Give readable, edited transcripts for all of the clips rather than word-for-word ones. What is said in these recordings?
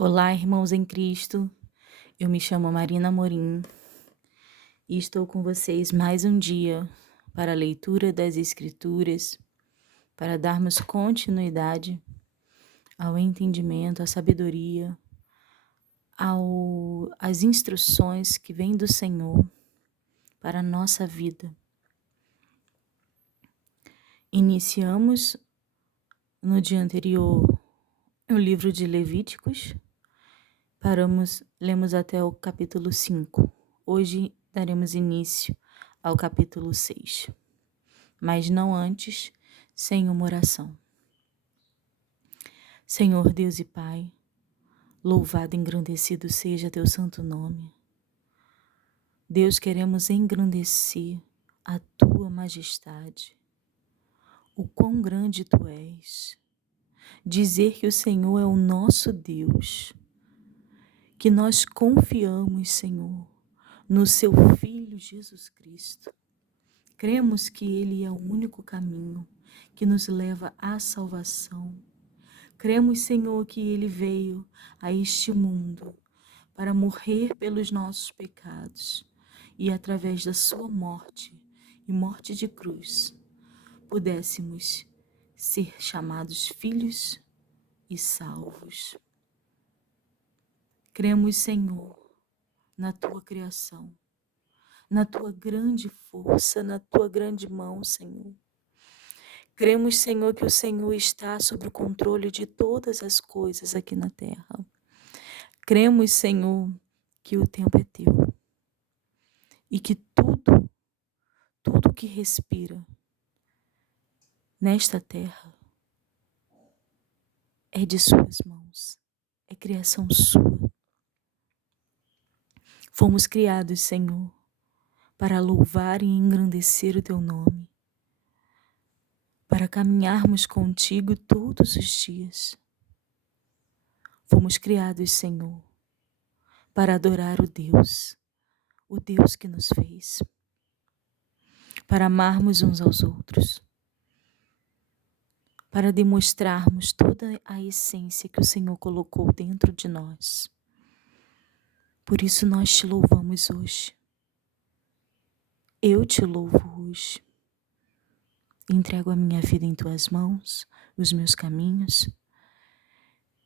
Olá, irmãos em Cristo. Eu me chamo Marina Amorim e estou com vocês mais um dia para a leitura das Escrituras, para darmos continuidade ao entendimento, à sabedoria, às instruções que vêm do Senhor para a nossa vida. Iniciamos no dia anterior o livro de Levíticos. Lemos até o capítulo 5. Hoje daremos início ao capítulo 6, mas não antes, sem uma oração. Senhor Deus e Pai, louvado e engrandecido seja teu santo nome. Deus, queremos engrandecer a tua majestade, o quão grande tu és, dizer que o Senhor é o nosso Deus, que nós confiamos, Senhor, no seu Filho Jesus Cristo. Cremos que Ele é o único caminho que nos leva à salvação. Cremos, Senhor, que Ele veio a este mundo para morrer pelos nossos pecados e através da sua morte e morte de cruz, pudéssemos ser chamados filhos e salvos. Cremos, Senhor, na tua criação, na tua grande força, na tua grande mão, Senhor. Cremos, Senhor, que o Senhor está sob o controle de todas as coisas aqui na terra. Cremos, Senhor, que o tempo é teu e que tudo que respira nesta terra é de suas mãos, é criação sua. Fomos criados, Senhor, para louvar e engrandecer o teu nome, para caminharmos contigo todos os dias. Fomos criados, Senhor, para adorar o Deus que nos fez, para amarmos uns aos outros, para demonstrarmos toda a essência que o Senhor colocou dentro de nós. Por isso nós te louvamos hoje. Eu te louvo hoje. Entrego a minha vida em tuas mãos, os meus caminhos.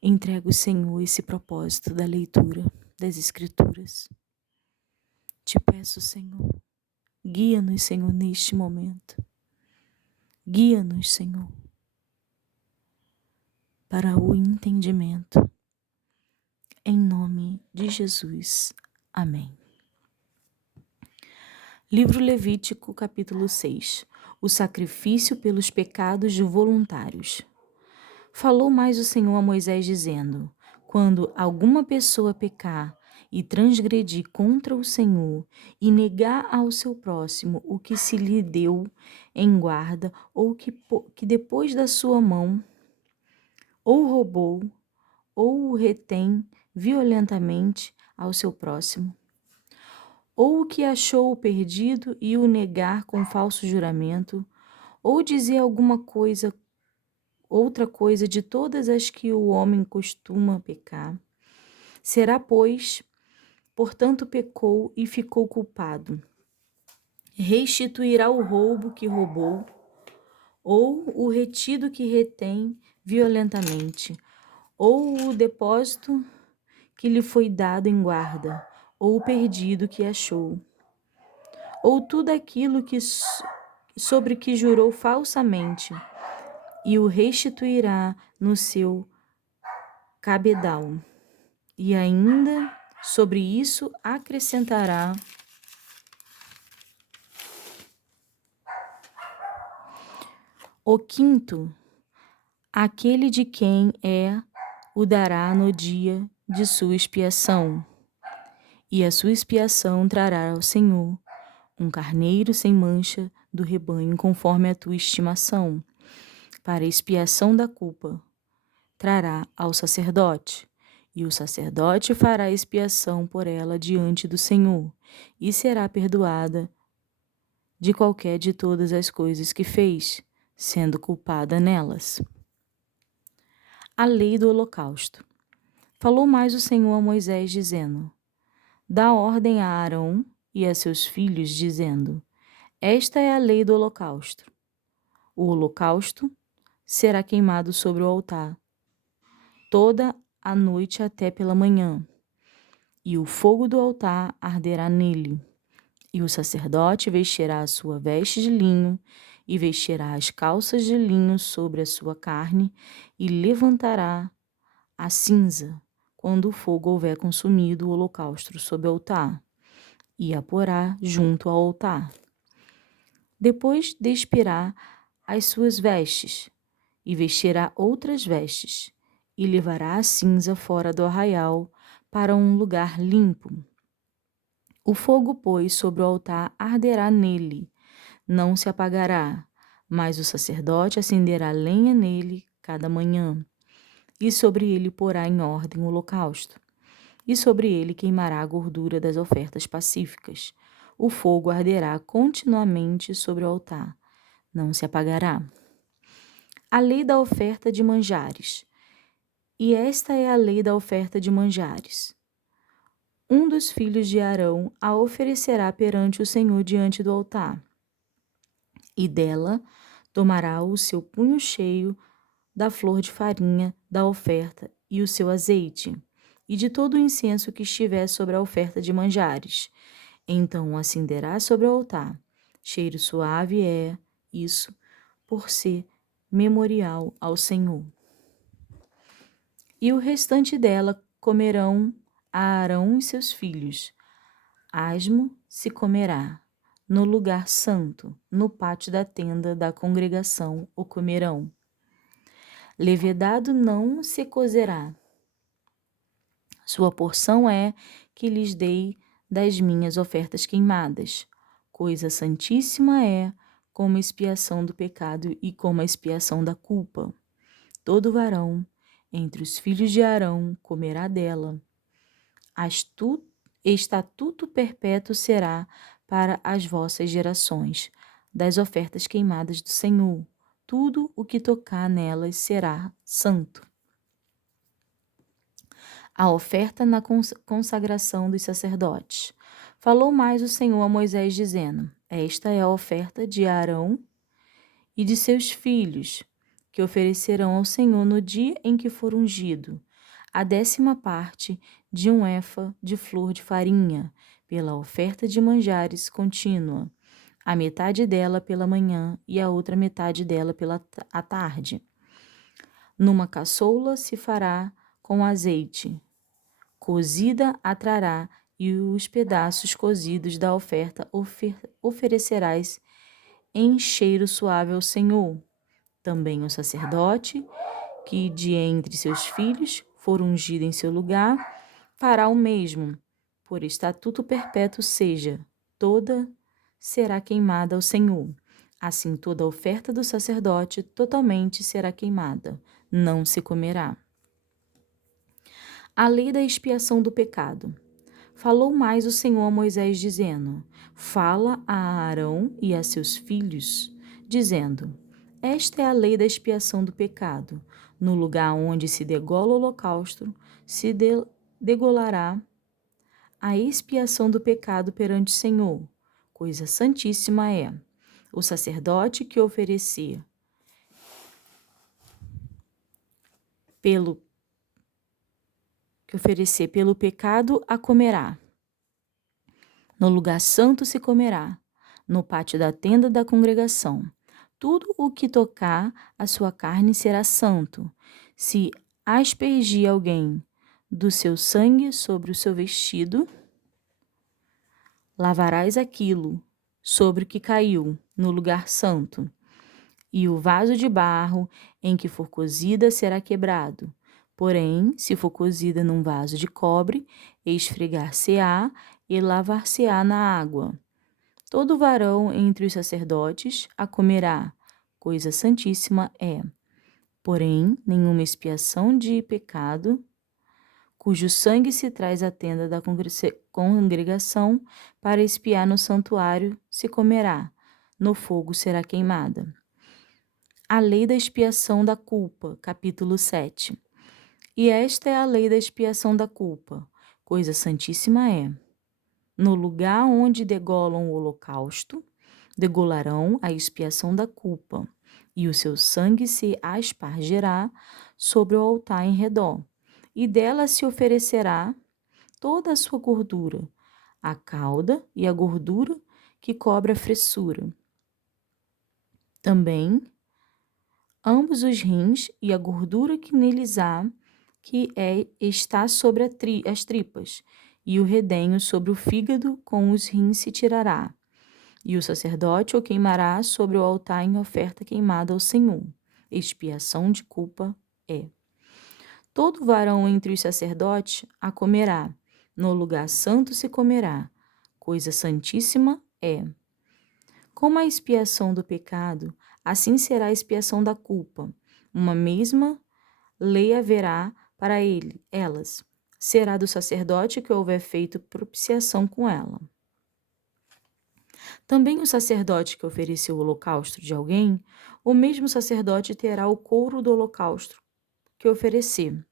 Entrego, Senhor, esse propósito da leitura das Escrituras. Te peço, Senhor, guia-nos, Senhor, neste momento. Guia-nos, Senhor, para o entendimento. Em nome de Jesus. Amém. Livro Levítico, capítulo 6. O sacrifício pelos pecados voluntários. Falou mais o Senhor a Moisés, dizendo: quando alguma pessoa pecar e transgredir contra o Senhor e negar ao seu próximo o que se lhe deu em guarda, ou que depois da sua mão ou roubou, ou o retém violentamente ao seu próximo, ou o que achou perdido e o negar com falso juramento, ou dizer outra coisa de todas as que o homem costuma pecar, será, pois, portanto pecou e ficou culpado. Restituirá o roubo que roubou, ou o retido que retém violentamente, ou o depósito que lhe foi dado em guarda, ou o perdido que achou, ou tudo aquilo sobre que jurou falsamente, e o restituirá no seu cabedal. E ainda sobre isso acrescentará o quinto, aquele de quem o dará no dia de sua expiação. E a sua expiação trará ao Senhor um carneiro sem mancha do rebanho, conforme a tua estimação. Para a expiação da culpa, trará ao sacerdote, e o sacerdote fará expiação por ela diante do Senhor, e será perdoada de qualquer de todas as coisas que fez, sendo culpada nelas. A lei do holocausto. Falou mais o Senhor a Moisés, dizendo: Dá ordem a Arão e a seus filhos, dizendo: Esta é a lei do holocausto. O holocausto será queimado sobre o altar toda a noite até pela manhã, e o fogo do altar arderá nele. E o sacerdote vestirá a sua veste de linho, e vestirá as calças de linho sobre a sua carne, e levantará a cinza, quando o fogo houver consumido o holocausto sobre o altar, e a porá junto ao altar. Depois despirá as suas vestes, e vestirá outras vestes, e levará a cinza fora do arraial para um lugar limpo. O fogo, pois, sobre o altar arderá nele, não se apagará, mas o sacerdote acenderá lenha nele cada manhã, e sobre ele porá em ordem o holocausto, e sobre ele queimará a gordura das ofertas pacíficas. O fogo arderá continuamente sobre o altar, não se apagará. A lei da oferta de manjares. E esta é a lei da oferta de manjares. Um dos filhos de Arão a oferecerá perante o Senhor diante do altar, e dela tomará o seu punho cheio da flor de farinha da oferta e o seu azeite, e de todo o incenso que estiver sobre a oferta de manjares. Então o acenderá sobre o altar. Cheiro suave é isso, por ser memorial ao Senhor. E o restante dela comerão Arão e seus filhos. Asmo se comerá. No lugar santo, no pátio da tenda da congregação, o comerão. Levedado não se cozerá. Sua porção é que lhes dei das minhas ofertas queimadas. Coisa santíssima é, como expiação do pecado e como a expiação da culpa. Todo varão entre os filhos de Arão comerá dela. Estatuto perpétuo será para as vossas gerações, das ofertas queimadas do Senhor. Tudo o que tocar nelas será santo. A oferta na consagração dos sacerdotes. Falou mais o Senhor a Moisés, dizendo: Esta é a oferta de Arão e de seus filhos, que oferecerão ao Senhor no dia em que for ungido, a 10ª parte de um efa de flor de farinha, pela oferta de manjares contínua, a metade dela pela manhã e a outra metade dela à tarde. Numa caçoula se fará com azeite, cozida a trará, e os pedaços cozidos da oferta oferecerás em cheiro suave ao Senhor. Também o sacerdote, que de entre seus filhos for ungido em seu lugar, fará o mesmo. Por estatuto perpétuo seja, toda será queimada ao Senhor. Assim toda a oferta do sacerdote totalmente será queimada, não se comerá. A lei da expiação do pecado. Falou mais o Senhor a Moisés, dizendo: Fala a Arão e a seus filhos, dizendo: Esta é a lei da expiação do pecado. No lugar onde se degola o holocausto, se degolará a expiação do pecado perante o Senhor. Coisa santíssima é. O sacerdote que oferecer pelo pecado a comerá. No lugar santo se comerá, no pátio da tenda da congregação. Tudo o que tocar a sua carne será santo. Se aspergir alguém do seu sangue sobre o seu vestido, lavarás aquilo sobre o que caiu no lugar santo. E o vaso de barro em que for cozida será quebrado. Porém, se for cozida num vaso de cobre, esfregar-se-á e lavar-se-á na água. Todo varão entre os sacerdotes a comerá, coisa santíssima é. Porém, nenhuma expiação de pecado, cujo sangue se traz à tenda da congregação para expiar no santuário, se comerá, no fogo será queimada. A lei da expiação da culpa, capítulo 7. E esta é a lei da expiação da culpa. Coisa santíssima é: no lugar onde degolam o holocausto, degolarão a expiação da culpa, e o seu sangue se aspargerá sobre o altar em redor, e dela se oferecerá toda a sua gordura, a cauda e a gordura que cobre a fressura. Também ambos os rins e a gordura que neles há, está sobre as tripas, e o redenho sobre o fígado com os rins se tirará. E o sacerdote o queimará sobre o altar em oferta queimada ao Senhor. Expiação de culpa é. Todo varão entre os sacerdotes a comerá, no lugar santo se comerá. Coisa santíssima é. Como a expiação do pecado, assim será a expiação da culpa. Uma mesma lei haverá para elas. Será do sacerdote que houver feito propiciação com ela. Também o sacerdote que ofereceu o holocausto de alguém, o mesmo sacerdote terá o couro do holocausto que oferecer,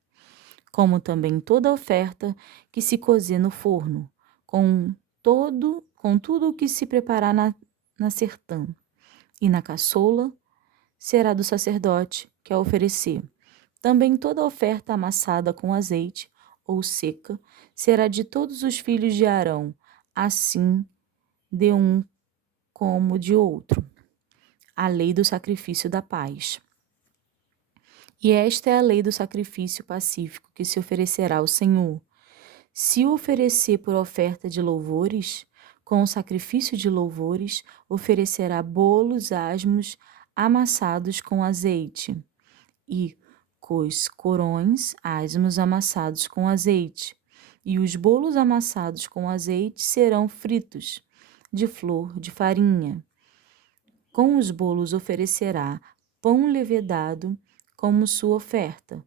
como também toda oferta que se cozer no forno, com tudo o que se preparar na sertã. E na caçoula será do sacerdote que a oferecer. Também toda oferta amassada com azeite ou seca será de todos os filhos de Arão, assim de um como de outro. A lei do sacrifício da paz. E esta é a lei do sacrifício pacífico que se oferecerá ao Senhor. Se o oferecer por oferta de louvores, com o sacrifício de louvores, oferecerá bolos asmos amassados com azeite, e corões asmos amassados com azeite. E os bolos amassados com azeite serão fritos, de flor de farinha. Com os bolos oferecerá pão levedado como sua oferta,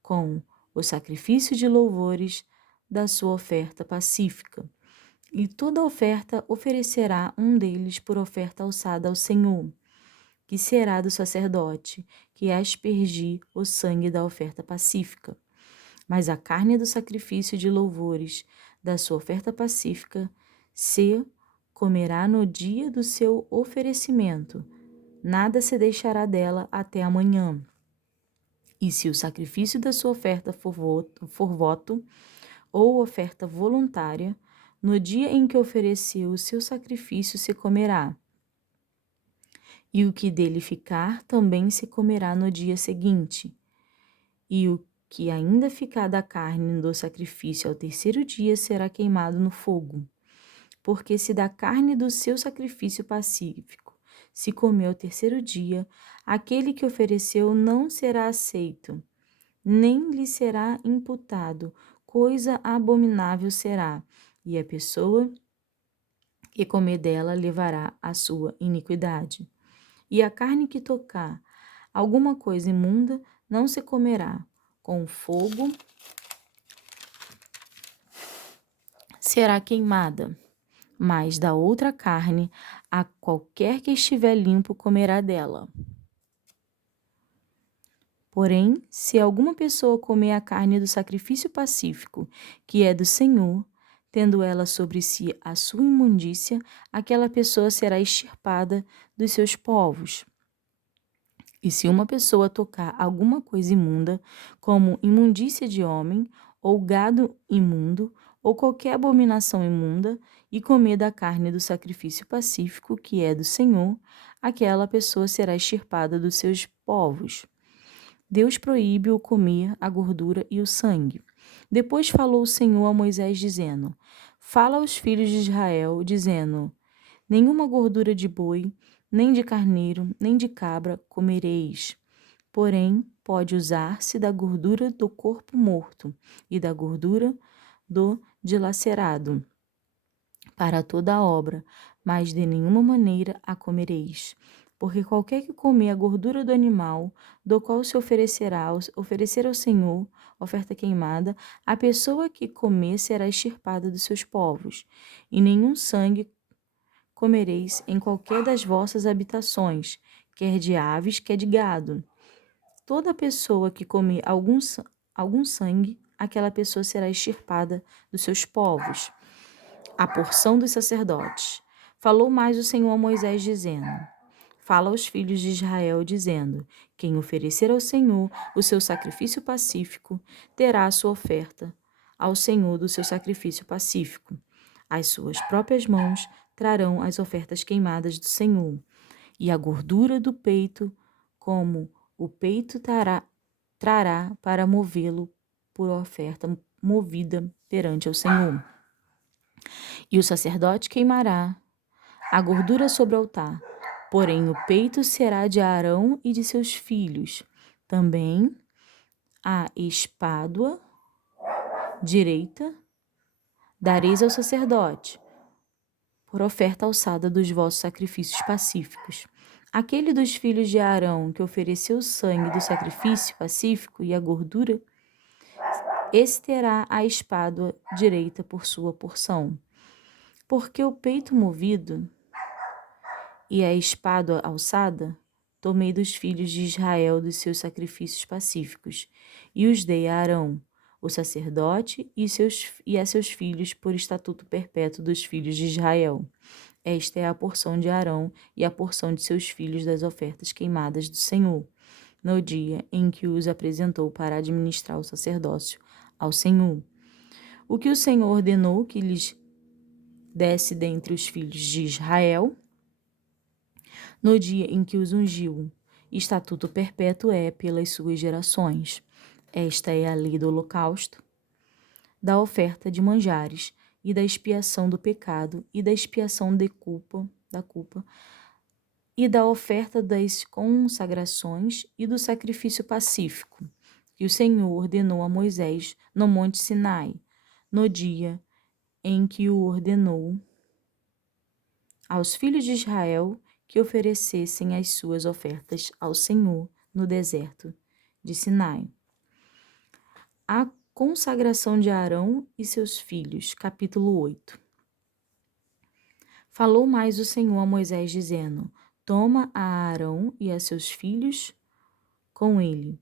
com o sacrifício de louvores da sua oferta pacífica. E toda oferta oferecerá um deles por oferta alçada ao Senhor, que será do sacerdote, que aspergir o sangue da oferta pacífica. Mas a carne do sacrifício de louvores da sua oferta pacífica se comerá no dia do seu oferecimento, nada se deixará dela até amanhã. E se o sacrifício da sua oferta for voto ou oferta voluntária, no dia em que ofereceu o seu sacrifício se comerá. E o que dele ficar também se comerá no dia seguinte. E o que ainda ficar da carne do sacrifício ao terceiro dia será queimado no fogo. Porque se da carne do seu sacrifício pacífico se comer ao terceiro dia, aquele que ofereceu não será aceito, nem lhe será imputado, coisa abominável será, e a pessoa que comer dela levará a sua iniquidade. E a carne que tocar alguma coisa imunda não se comerá, com fogo será queimada. Mas da outra carne, a qualquer que estiver limpo comerá dela. Porém, se alguma pessoa comer a carne do sacrifício pacífico, que é do Senhor, tendo ela sobre si a sua imundícia, aquela pessoa será extirpada dos seus povos. E se uma pessoa tocar alguma coisa imunda, como imundícia de homem, ou gado imundo, ou qualquer abominação imunda, e comer da carne do sacrifício pacífico, que é do Senhor, aquela pessoa será extirpada dos seus povos. Deus proíbe o comer a gordura e o sangue. Depois falou o Senhor a Moisés, dizendo: Fala aos filhos de Israel, dizendo: Nenhuma gordura de boi, nem de carneiro, nem de cabra comereis. Porém, pode usar-se da gordura do corpo morto e da gordura do dilacerado para toda a obra, mas de nenhuma maneira a comereis. Porque qualquer que comer a gordura do animal, do qual se oferecer ao Senhor oferta queimada, a pessoa que comer será extirpada dos seus povos, e nenhum sangue comereis em qualquer das vossas habitações, quer de aves, quer de gado. Toda pessoa que comer algum sangue, aquela pessoa será extirpada dos seus povos. A porção dos sacerdotes. Falou mais o Senhor a Moisés, dizendo: Fala aos filhos de Israel, dizendo: Quem oferecer ao Senhor o seu sacrifício pacífico, terá a sua oferta ao Senhor do seu sacrifício pacífico. As suas próprias mãos trarão as ofertas queimadas do Senhor, e a gordura do peito, como o peito trará para movê-lo por oferta movida perante ao Senhor. E o sacerdote queimará a gordura sobre o altar, porém o peito será de Arão e de seus filhos. Também a espádua direita dareis ao sacerdote, por oferta alçada dos vossos sacrifícios pacíficos. Aquele dos filhos de Arão que ofereceu o sangue do sacrifício pacífico e a gordura, esse terá a espádua direita por sua porção. Porque o peito movido e a espádua alçada, tomei dos filhos de Israel dos seus sacrifícios pacíficos, e os dei a Arão, o sacerdote, e a seus filhos por estatuto perpétuo dos filhos de Israel. Esta é a porção de Arão e a porção de seus filhos das ofertas queimadas do Senhor, no dia em que os apresentou para administrar o sacerdócio ao Senhor. O que o Senhor ordenou que lhes desse dentre os filhos de Israel, no dia em que os ungiu. Estatuto perpétuo é pelas suas gerações. Esta é a lei do holocausto, da oferta de manjares, e da expiação do pecado, e da expiação da culpa, e da oferta das consagrações e do sacrifício pacífico, que o Senhor ordenou a Moisés no monte Sinai, no dia em que o ordenou aos filhos de Israel que oferecessem as suas ofertas ao Senhor no deserto de Sinai. A consagração de Arão e seus filhos, capítulo 8. Falou mais o Senhor a Moisés, dizendo: Toma a Arão e a seus filhos com ele,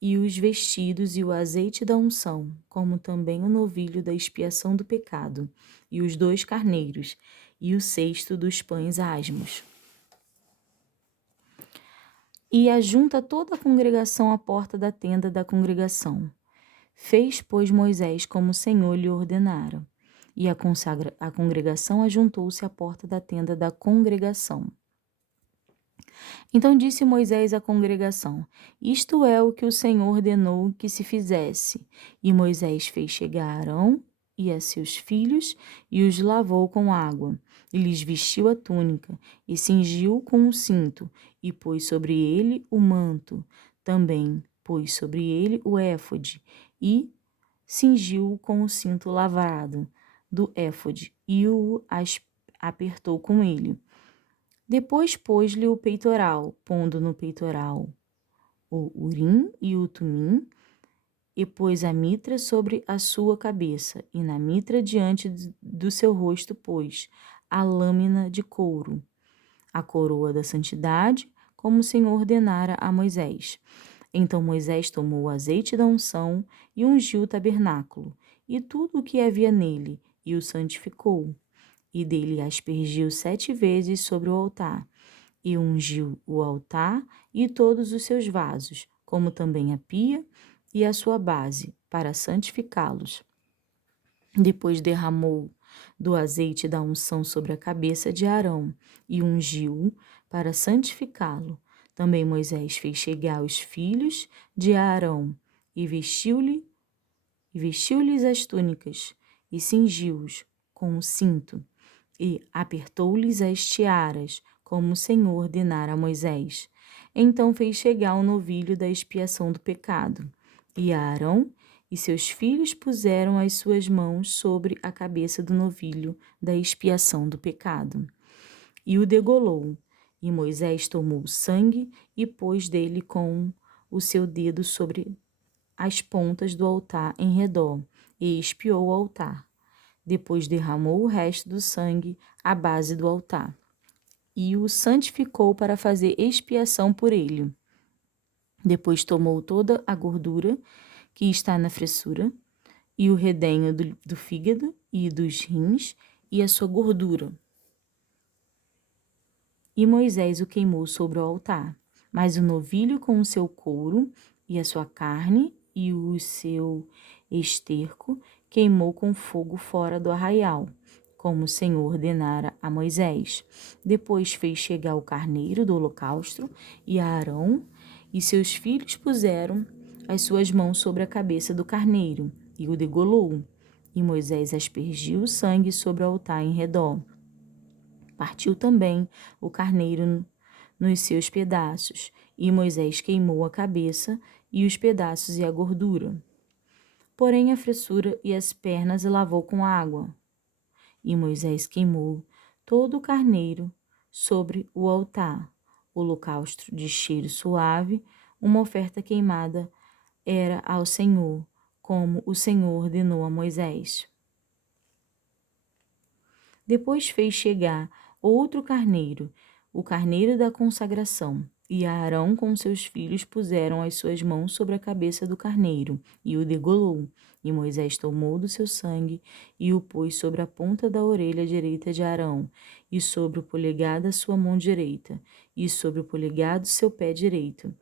e os vestidos e o azeite da unção, como também o novilho da expiação do pecado, e os 2 carneiros, e o cesto dos pães asmos. E ajunta toda a congregação à porta da tenda da congregação. Fez, pois, Moisés como o Senhor lhe ordenara. E a congregação ajuntou-se à porta da tenda da congregação. Então disse Moisés à congregação: Isto é o que o Senhor ordenou que se fizesse. E Moisés fez chegar a Arão e a seus filhos, e os lavou com água, e lhes vestiu a túnica, e cingiu com o cinto, e pôs sobre ele o manto. Também pôs sobre ele o éfode, e cingiu com o cinto lavrado do éfode, e o apertou com ele. Depois pôs-lhe o peitoral, pondo no peitoral o urim e o tumim, e pôs a mitra sobre a sua cabeça, e na mitra diante do seu rosto pôs a lâmina de couro, a coroa da santidade, como o Senhor ordenara a Moisés. Então Moisés tomou o azeite da unção e ungiu o tabernáculo, e tudo o que havia nele, e o santificou. E dele aspergiu 7 vezes sobre o altar, e ungiu o altar e todos os seus vasos, como também a pia e a sua base, para santificá-los. Depois derramou do azeite da unção sobre a cabeça de Arão, e ungiu-o para santificá-lo. Também Moisés fez chegar os filhos de Arão, e vestiu-lhes as túnicas, e cingiu-os com o cinto, e apertou-lhes as tiaras, como o Senhor ordenara a Moisés. Então fez chegar o novilho da expiação do pecado, e Arão e seus filhos puseram as suas mãos sobre a cabeça do novilho da expiação do pecado, e o degolou. E Moisés tomou o sangue e pôs dele com o seu dedo sobre as pontas do altar em redor, e expiou o altar. Depois derramou o resto do sangue à base do altar, e o santificou para fazer expiação por ele. Depois tomou toda a gordura que está na fressura, e o redenho do fígado e dos rins, e a sua gordura. E Moisés o queimou sobre o altar, mas o novilho com o seu couro, e a sua carne, e o seu esterco, queimou com fogo fora do arraial, como o Senhor ordenara a Moisés. Depois fez chegar o carneiro do holocausto, e Arão e seus filhos puseram as suas mãos sobre a cabeça do carneiro, e o degolou. E Moisés aspergiu o sangue sobre o altar em redor. Partiu também o carneiro nos seus pedaços, e Moisés queimou a cabeça e os pedaços e a gordura. Porém a fressura e as pernas lavou com água. E Moisés queimou todo o carneiro sobre o altar, holocausto de cheiro suave, uma oferta queimada era ao Senhor, como o Senhor ordenou a Moisés. Depois fez chegar outro carneiro, o carneiro da consagração, e Arão com seus filhos puseram as suas mãos sobre a cabeça do carneiro, e o degolou. E Moisés tomou do seu sangue e o pôs sobre a ponta da orelha direita de Arão, e sobre o polegar da sua mão direita, e sobre o polegar do seu pé direito.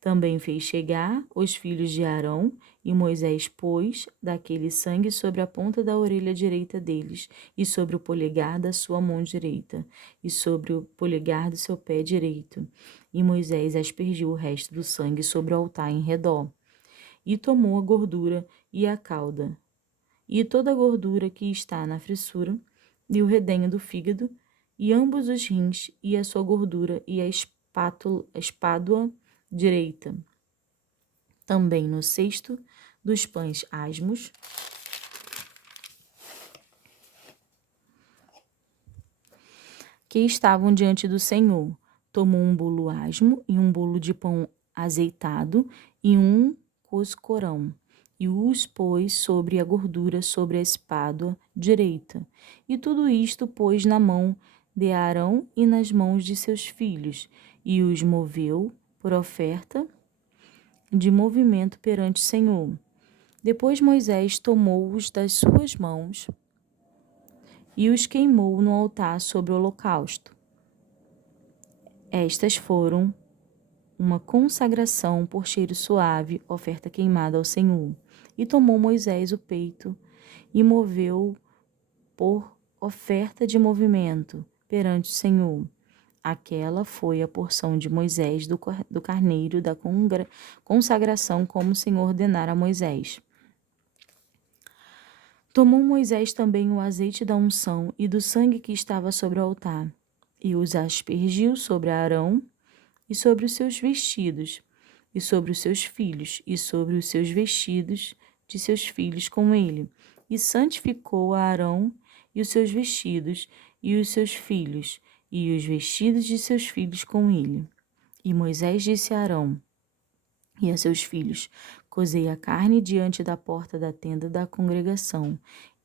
Também fez chegar os filhos de Arão, e Moisés pôs daquele sangue sobre a ponta da orelha direita deles, e sobre o polegar da sua mão direita, e sobre o polegar do seu pé direito. E Moisés aspergiu o resto do sangue sobre o altar em redor. E tomou a gordura e a cauda, e toda a gordura que está na fressura, e o redenho do fígado, e ambos os rins, e a sua gordura, e a espádua direita. Também no cesto dos pães asmos, que estavam diante do Senhor, tomou um bolo asmo e um bolo de pão azeitado e um coscorão, e os pôs sobre a gordura sobre a espádua direita. E tudo isto pôs na mão de Arão e nas mãos de seus filhos, e os moveu por oferta de movimento perante o Senhor. Depois Moisés tomou-os das suas mãos e os queimou no altar sobre o holocausto. Estas foram uma consagração por cheiro suave, oferta queimada ao Senhor. E tomou Moisés o peito e moveu por oferta de movimento perante o Senhor. Aquela foi a porção de Moisés do carneiro da consagração, como o Senhor ordenara a Moisés. Tomou Moisés também o azeite da unção e do sangue que estava sobre o altar, e os aspergiu sobre Arão e sobre os seus vestidos, e sobre os seus filhos, e sobre os seus vestidos de seus filhos com ele, e santificou a Arão e os seus vestidos, e os seus filhos, e os vestidos de seus filhos com ele. E Moisés disse a Arão e a seus filhos: cozei a carne diante da porta da tenda da congregação,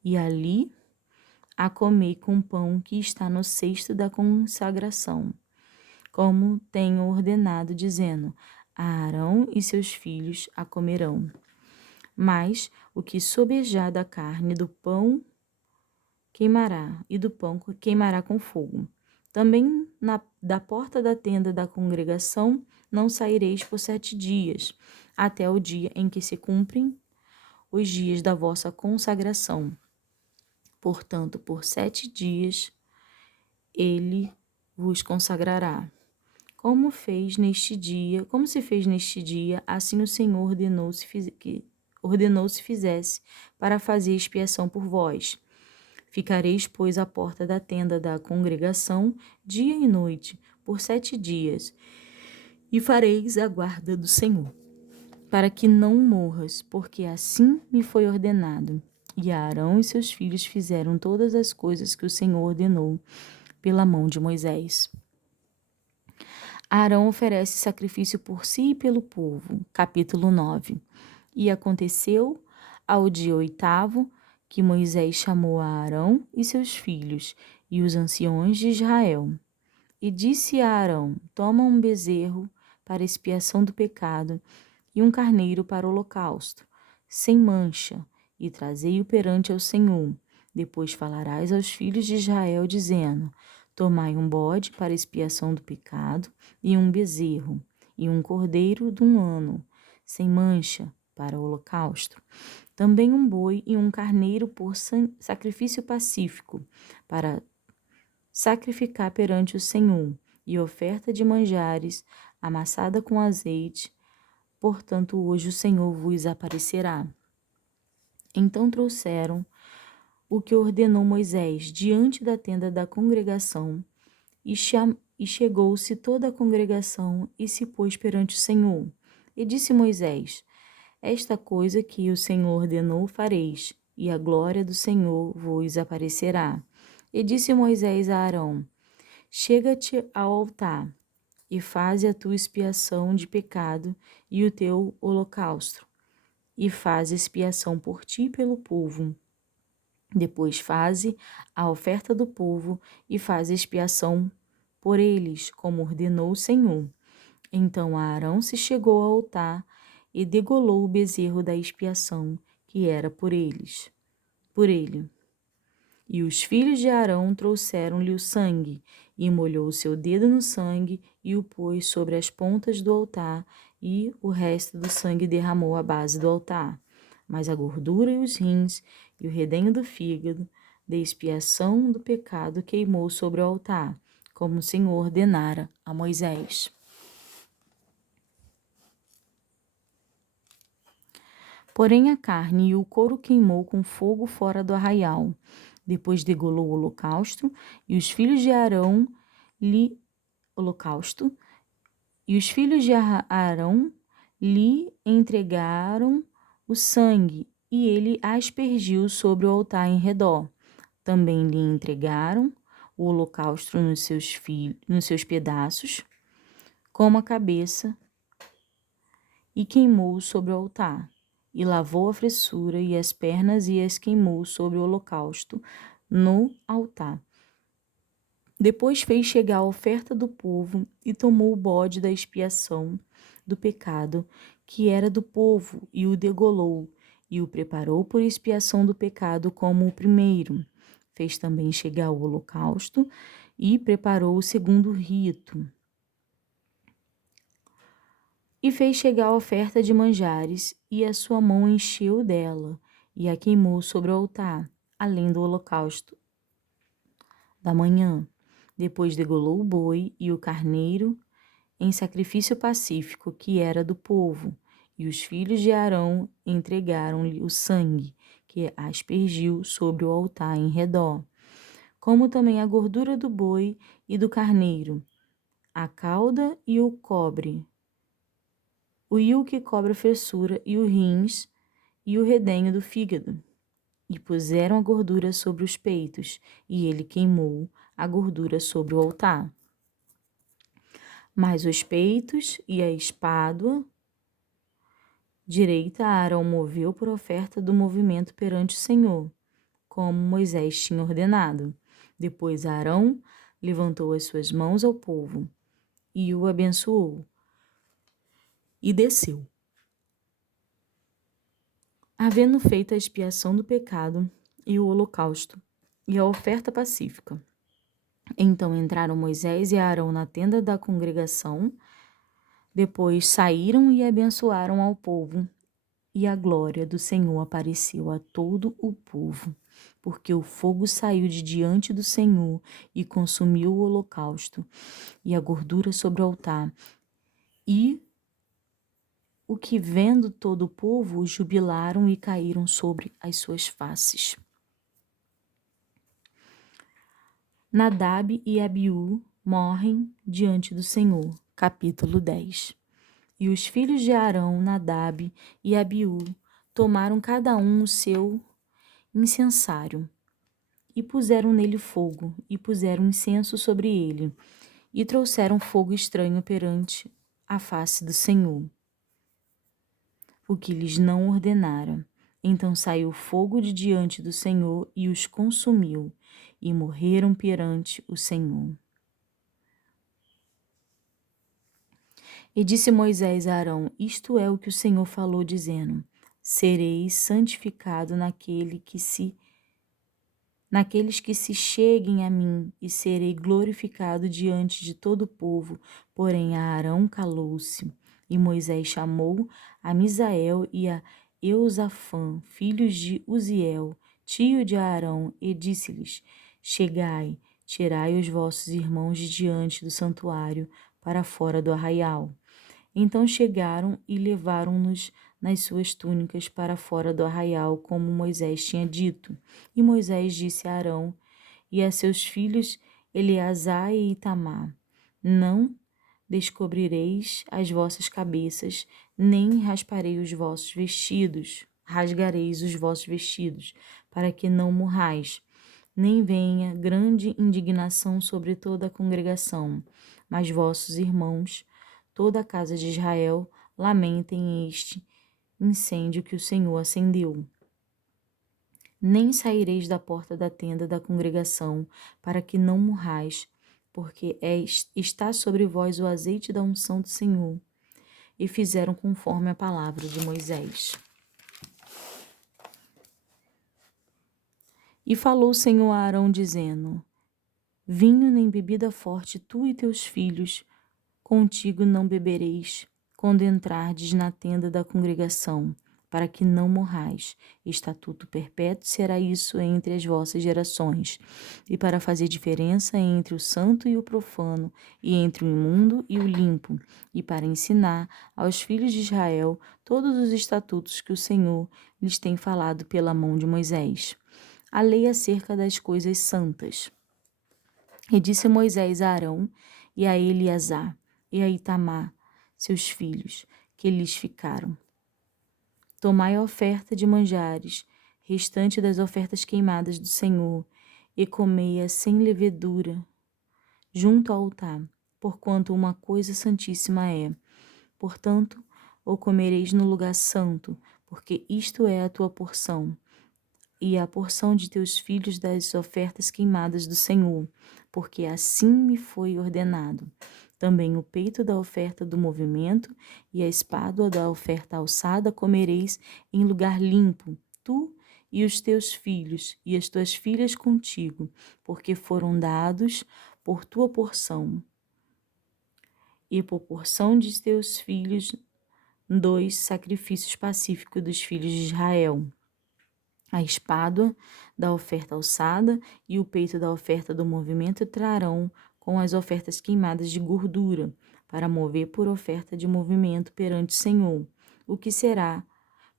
e ali a comei com pão que está no cesto da consagração, como tenho ordenado, dizendo: a Arão e seus filhos a comerão. Mas o que sobejar da carne do pão queimará, e do pão queimará com fogo. Também da porta da tenda da congregação não saireis por 7 dias, até o dia em que se cumprem os dias da vossa consagração. Portanto, por 7 dias ele vos consagrará. Como se fez neste dia, assim o Senhor ordenou se fizesse, para fazer expiação por vós. Ficareis, pois, à porta da tenda da congregação, dia e noite, por 7 dias, e fareis a guarda do Senhor, para que não morras, porque assim me foi ordenado. E Arão e seus filhos fizeram todas as coisas que o Senhor ordenou pela mão de Moisés. Arão oferece sacrifício por si e pelo povo. Capítulo 9. E aconteceu ao dia 8º, que Moisés chamou a Arão e seus filhos e os anciões de Israel. E disse a Arão: toma um bezerro para expiação do pecado e um carneiro para o holocausto. sem mancha, e trazei-o perante ao Senhor. Depois falarás aos filhos de Israel, dizendo: tomai um bode para expiação do pecado, e um bezerro, e um cordeiro de 1 ano, sem mancha, para o holocausto. Também um boi e um carneiro por sacrifício pacífico, para sacrificar perante o Senhor, e oferta de manjares, amassada com azeite. Portanto, hoje o Senhor vos aparecerá. Então trouxeram o que ordenou Moisés diante da tenda da congregação, e chegou-se toda a congregação e se pôs perante o Senhor. E disse Moisés: esta coisa que o Senhor ordenou fareis, e a glória do Senhor vos aparecerá. E disse Moisés a Arão: chega-te ao altar, e faze a tua expiação de pecado e o teu holocausto, e faze expiação por ti e pelo povo. Depois faze a oferta do povo e faze expiação por eles, como ordenou o Senhor. Então Arão se chegou ao altar e degolou o bezerro da expiação, que era por ele. E os filhos de Arão trouxeram-lhe o sangue, e molhou o seu dedo no sangue, e o pôs sobre as pontas do altar, e o resto do sangue derramou à base do altar. Mas a gordura e os rins, e o redenho do fígado, de expiação do pecado, queimou sobre o altar, como o Senhor ordenara a Moisés. Porém a carne e o couro queimou com fogo fora do arraial. Depois degolou o holocausto, e os filhos de Arão lhe entregaram o sangue, e ele aspergiu sobre o altar em redor. Também lhe entregaram o holocausto nos seus pedaços, como a cabeça, e queimou sobre o altar. E lavou a fressura e as pernas e as queimou sobre o holocausto no altar. Depois fez chegar a oferta do povo e tomou o bode da expiação do pecado, que era do povo, e o degolou, e o preparou por expiação do pecado como o primeiro. Fez também chegar o holocausto e preparou o segundo rito. E fez chegar a oferta de manjares, e a sua mão encheu dela, e a queimou sobre o altar, além do holocausto da manhã. Depois degolou o boi e o carneiro em sacrifício pacífico, que era do povo, e os filhos de Arão entregaram-lhe o sangue, que aspergiu sobre o altar em redor, como também a gordura do boi e do carneiro, a cauda e o cobre, o que cobre a fressura, e os rins, e o redenho do fígado. E puseram a gordura sobre os peitos, e ele queimou a gordura sobre o altar. Mas os peitos e a espádua direita Arão moveu por oferta do movimento perante o Senhor, como Moisés tinha ordenado. Depois Arão levantou as suas mãos ao povo, e o abençoou, e desceu. Havendo feito a expiação do pecado, e o holocausto, e a oferta pacífica. Então entraram Moisés e Arão na tenda da congregação, depois saíram e abençoaram ao povo, e a glória do Senhor apareceu a todo o povo, porque o fogo saiu de diante do Senhor e consumiu o holocausto e a gordura sobre o altar. E o que vendo todo o povo, jubilaram e caíram sobre as suas faces. Nadab e Abiú morrem diante do Senhor. Capítulo 10. E os filhos de Arão, Nadab e Abiú, tomaram cada um o seu incensário, e puseram nele fogo, e puseram incenso sobre ele, e trouxeram fogo estranho perante a face do Senhor, o que lhes não ordenara. Então saiu fogo de diante do Senhor e os consumiu, e morreram perante o Senhor. E disse Moisés a Arão: isto é o que o Senhor falou, dizendo: serei santificado naqueles que se cheguem a mim, e serei glorificado diante de todo o povo. Porém Arão calou-se, e Moisés chamou a Misael e a Eusafã, filhos de Uziel, tio de Arão, e disse-lhes: Chegai, tirai os vossos irmãos de diante do santuário para fora do arraial. Então chegaram e levaram-nos nas suas túnicas para fora do arraial, como Moisés tinha dito. E Moisés disse a Arão e a seus filhos Eleazar e Itamar: Não descobrireis as vossas cabeças, nem rasgarei os vossos vestidos, para que não morrais, nem venha grande indignação sobre toda a congregação. Mas vossos irmãos, toda a casa de Israel, lamentem este incêndio que o Senhor acendeu. Nem saireis da porta da tenda da congregação, para que não morrais, porque está sobre vós o azeite da unção do Senhor. E fizeram conforme a palavra de Moisés. E falou o Senhor a Arão, dizendo: Vinho nem bebida forte tu e teus filhos, contigo não bebereis, quando entrardes na tenda da congregação, para que não morrais. Estatuto perpétuo será isso entre as vossas gerações, e para fazer diferença entre o santo e o profano, e entre o imundo e o limpo, e para ensinar aos filhos de Israel todos os estatutos que o Senhor lhes tem falado pela mão de Moisés. A lei acerca das coisas santas. E disse Moisés a Arão e a Eleazar e a Itamar, seus filhos, que lhes ficaram: Tomai a oferta de manjares, restante das ofertas queimadas do Senhor, e comei-a sem levedura, junto ao altar, porquanto uma coisa santíssima é. Portanto, o comereis no lugar santo, porque isto é a tua porção, e a porção de teus filhos das ofertas queimadas do Senhor, porque assim me foi ordenado. Também o peito da oferta do movimento e a espádua da oferta alçada comereis em lugar limpo, tu e os teus filhos e as tuas filhas contigo, porque foram dados por tua porção. E por porção de teus filhos 2 sacrifícios pacíficos dos filhos de Israel: a espádua da oferta alçada e o peito da oferta do movimento trarão com as ofertas queimadas de gordura, para mover por oferta de movimento perante o Senhor, o que será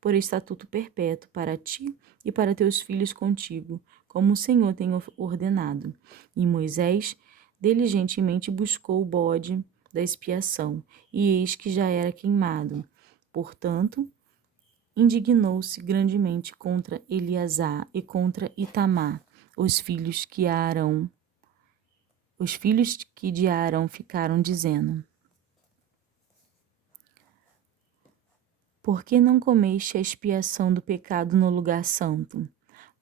por estatuto perpétuo para ti e para teus filhos contigo, como o Senhor tem ordenado. E Moisés diligentemente buscou o bode da expiação, e eis que já era queimado. Portanto, indignou-se grandemente contra Eleazar e contra Itamar, os filhos que de Arão ficaram, dizendo: Por que não comeste a expiação do pecado no lugar santo?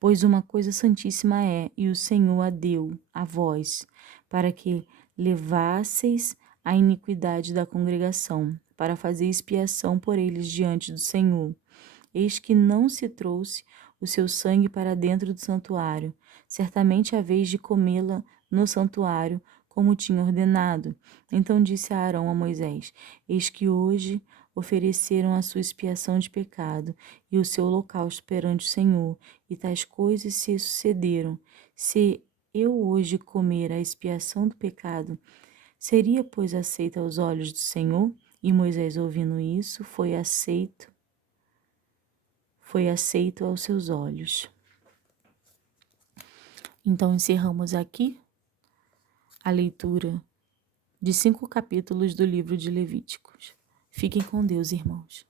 Pois uma coisa santíssima é, e o Senhor a deu a vós, para que levasseis a iniquidade da congregação, para fazer expiação por eles diante do Senhor. Eis que não se trouxe o seu sangue para dentro do santuário. Certamente haveis de comê-la no santuário, como tinha ordenado. Então disse Arão a Moisés: Eis que hoje ofereceram a sua expiação de pecado e o seu holocausto perante o Senhor, e tais coisas se sucederam. Se eu hoje comer a expiação do pecado, seria, pois, aceita aos olhos do Senhor? E Moisés, ouvindo isso, foi aceito aos seus olhos. Então encerramos aqui a leitura de 5 capítulos do livro de Levíticos. Fiquem com Deus, irmãos.